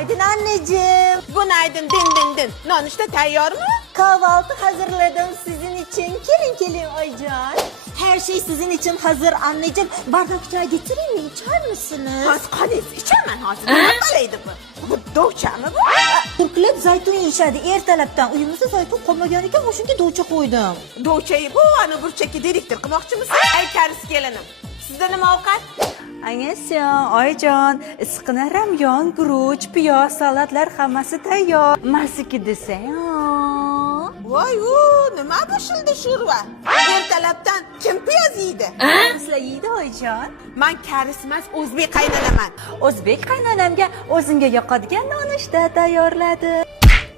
Günaydın anneciğim. Günaydın din. Nonushta tayyor mu? Kahvaltı hazırladım sizin için. Gelin Aycan. Her şey sizin için hazır anneciğim. Bardak çay getireyim mi? İçer misiniz? Qaniz ichaman hozir. Nima qilaydi bu? Bu do'chami bu? Turklar zaytun yeyishadi ertalabdan. Uyimizda zaytun qolmagan ekan, o'shanga do'cha qo'ydim. Do'chayi bu ana burchakka direktor qilmoqchimisiz? Ay karis kelinim. Sizda nima ovqat? Angesyon, Oyjon, issiqna ramyon, guruch, piyoz, salatlar hammasi tayyor. Masiki desang. Voy, nima bu shildi sho'rva? Ertalabdan kim piyoz yeydi? Sizlar yeydi Oyjon. Men karis emas, o'zbek qaynanaman. O'zbek qaynonamga o'zimga yoqadigan nonushta tayyorladi.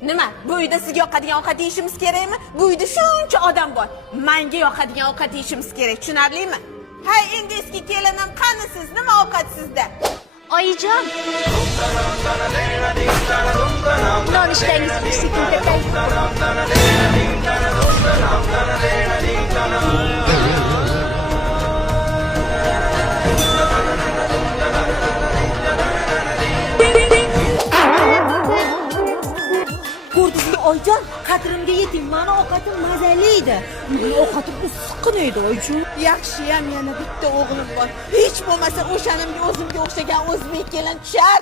Nima? Bu uyda sizga yoqadigan ovqat yeyishimiz kerakmi? Bu uyda shuncha odam bor. Menga yoqadigan ovqat yeyishimiz kerak, tushunarlimi? Hay, endi eski kelinim, qani siz? Nima ovqat sizda? Oyijon, nonushtangiz pishlikda tayyor. Ko'rdingmi Aycan? Qadrimga yeting. Meni ovqatim mazali edi. Meni ovqatim issiqqina edi Aycan. Yaxshiyam yana bitta o'g'lim bor. Hech bo'lmasa o'shanimga o'zimga o'xshagan o'zbek kelin tushar.